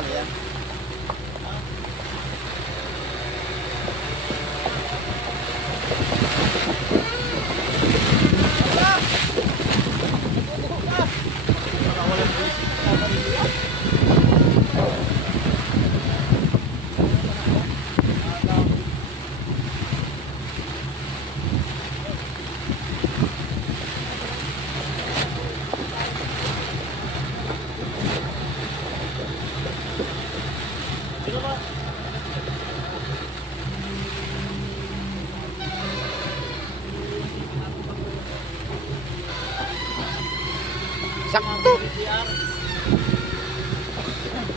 pala yan. Sakto.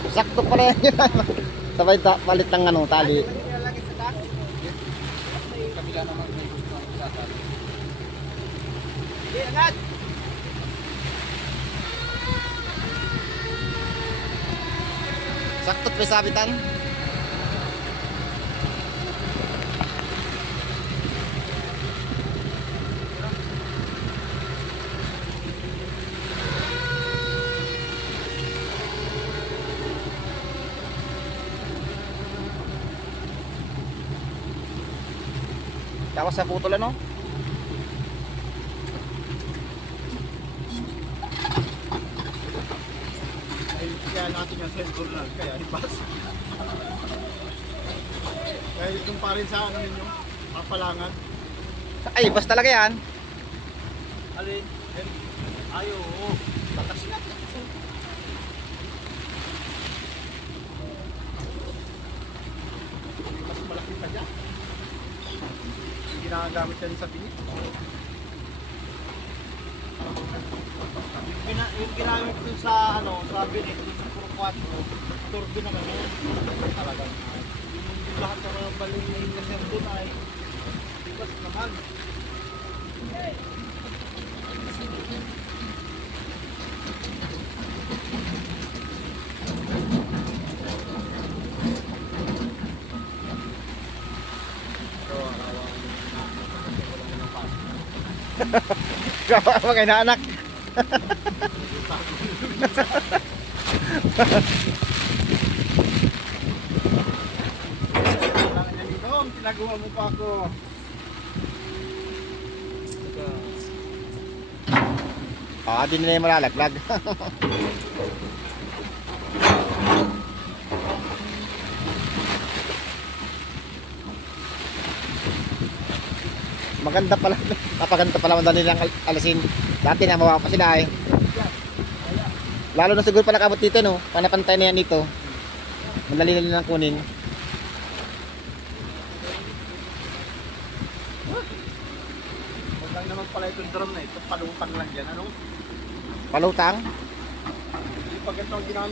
Sakto pala yan. Sabay ta palit ng ano, tali. Kabila naman may gusto ang sasali. Sakto't may sabitan. Tapos sa putol ano? Kaya natin yung sensor na kaya ipas. Kaya yung pa rin sa ano ninyo, papalangan. Ay, basta talaga yan. Alin? Ay, oo. Batas na. Mas malaki pa dyan. Ginagamit yan sa bingit. Yung, gina, yung ginamit dun sa ano, sa Pro 4, turbo naman yan. Talagang. Yung, yung lahat ng mga baling na ingasyon dun ay ibas naman. So, Gawa mga inaanak. Pinagawa mo pa ako. Ah, di nila yung malalaglag. Maganda pala. Napaganda pala madali nilang al- alisin. Dati na mawawa sila eh. Lalo na siguro pala kabot dito no. Panapantay na yan dito. Madali na nilang kunin. Huwag lang naman pala itong drum na ito, palutan lang yan, ano? Palutang. Hindi pa ganito ang ginamit